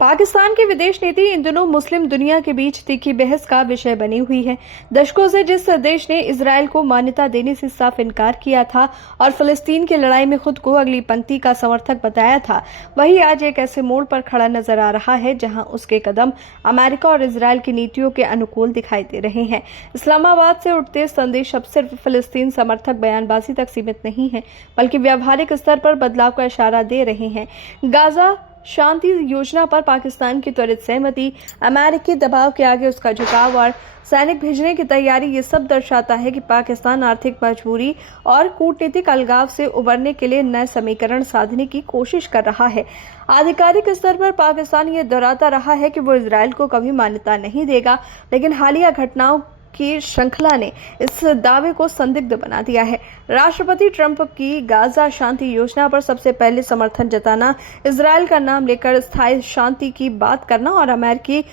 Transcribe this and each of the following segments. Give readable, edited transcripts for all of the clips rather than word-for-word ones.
पाकिस्तान की विदेश नीति इन दिनों मुस्लिम दुनिया के बीच तीखी बहस का विषय बनी हुई है। दशकों से जिस देश ने इजरायल को मान्यता देने से साफ इनकार किया था और फिलिस्तीन की लड़ाई में खुद को अगली पंक्ति का समर्थक बताया था, वही आज एक ऐसे मोड़ पर खड़ा नजर आ रहा है जहां उसके कदम अमेरिका और इजरायल की नीतियों के अनुकूल दिखाई दे रहे हैं। इस्लामाबाद से उठते संदेश अब सिर्फ फिलिस्तीन समर्थक बयानबाजी तक सीमित नहीं है, बल्कि व्यावहारिक स्तर पर बदलाव का इशारा दे रहे हैं। गाजा शांति योजना पर पाकिस्तान की त्वरित सहमति, अमेरिकी दबाव के आगे उसका झुकाव और सैनिक भेजने की तैयारी, ये सब दर्शाता है कि पाकिस्तान आर्थिक मजबूरी और कूटनीतिक अलगाव से उबरने के लिए नए समीकरण साधने की कोशिश कर रहा है। आधिकारिक स्तर पर पाकिस्तान ये दोहराता रहा है कि वो इजरायल को कभी मान्यता नहीं देगा, लेकिन हालिया घटनाओं की श्रृंखला ने इस दावे को संदिग्ध बना दिया है। राष्ट्रपति ट्रंप की गाजा शांति योजना पर सबसे पहले समर्थन जताना, इजरायल का नाम लेकर स्थायी शांति की बात करना और अमेरिकी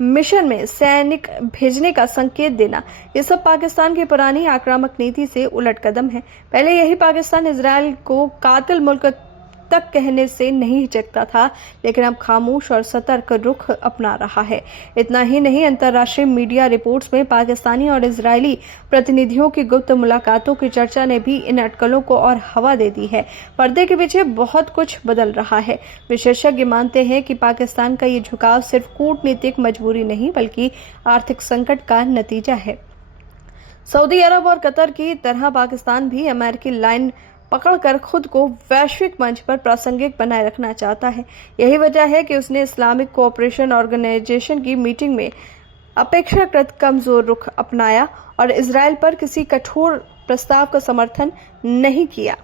मिशन में सैनिक भेजने का संकेत देना, ये सब पाकिस्तान की पुरानी आक्रामक नीति से उलट कदम है। पहले यही पाकिस्तान इजरायल को कातिल मुल्क तक कहने से नहीं हिचकता था, लेकिन अब खामोश और सतर्क रुख अपना रहा है। इतना ही नहीं, अंतर्राष्ट्रीय मीडिया रिपोर्ट्स में पाकिस्तानी और इजरायली प्रतिनिधियों की गुप्त मुलाकातों की चर्चा ने भी इन अटकलों को और हवा दे दी है। पर्दे के पीछे बहुत कुछ बदल रहा है। विशेषज्ञ मानते हैं कि पाकिस्तान का ये झुकाव सिर्फ कूटनीतिक मजबूरी नहीं, बल्कि आर्थिक संकट का नतीजा है। सऊदी अरब और कतर की तरह पाकिस्तान भी अमेरिकी लाइन पकड़कर खुद को वैश्विक मंच पर प्रासंगिक बनाए रखना चाहता है। यही वजह है कि उसने इस्लामिक कोऑपरेशन ऑर्गेनाइजेशन की मीटिंग में अपेक्षाकृत कमजोर रुख अपनाया और इजरायल पर किसी कठोर प्रस्ताव का समर्थन नहीं किया।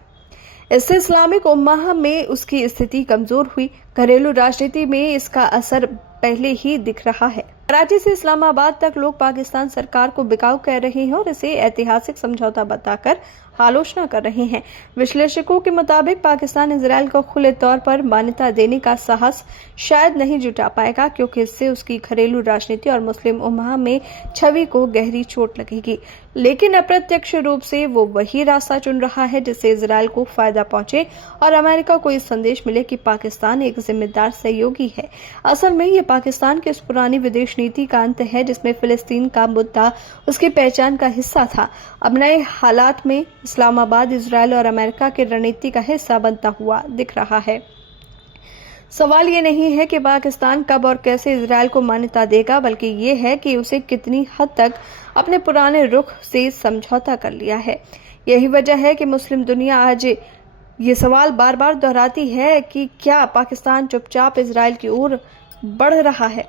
इससे इस्लामिक उम्मा में उसकी स्थिति कमजोर हुई। घरेलू राजनीति में इसका असर पहले ही दिख रहा है। कराची से इस्लामाबाद तक लोग पाकिस्तान सरकार को बिकाऊ कह रहे हैं और इसे ऐतिहासिक समझौता बताकर आलोचना कर रहे हैं। विश्लेषकों के मुताबिक पाकिस्तान इजरायल को खुले तौर पर मान्यता देने का साहस शायद नहीं जुटा पाएगा, क्योंकि इससे उसकी घरेलू राजनीति और मुस्लिम उम्मा में छवि को गहरी चोट लगेगी। लेकिन अप्रत्यक्ष रूप से वो वही रास्ता चुन रहा है जिससे इजरायल को फायदा पहुंचे और अमेरिका को इस संदेश मिले कि पाकिस्तान एक जिम्मेदार सहयोगी है। असल में ये पाकिस्तान की उस पुरानी विदेश नीति का अंत है जिसमें फिलिस्तीन का मुद्दा उसकी पहचान का हिस्सा था। अब नए हालात में इस्लामाबाद इजरायल और अमेरिका की रणनीति का हिस्सा बनता हुआ दिख रहा है। सवाल ये नहीं है कि पाकिस्तान कब और कैसे इजरायल को मान्यता देगा, बल्कि ये है कि उसे कितनी हद तक अपने पुराने रुख से समझौता कर लिया है। यही वजह है कि मुस्लिम दुनिया आज ये सवाल बार बार दोहराती है कि क्या पाकिस्तान चुपचाप इजरायल की ओर बढ़ रहा है।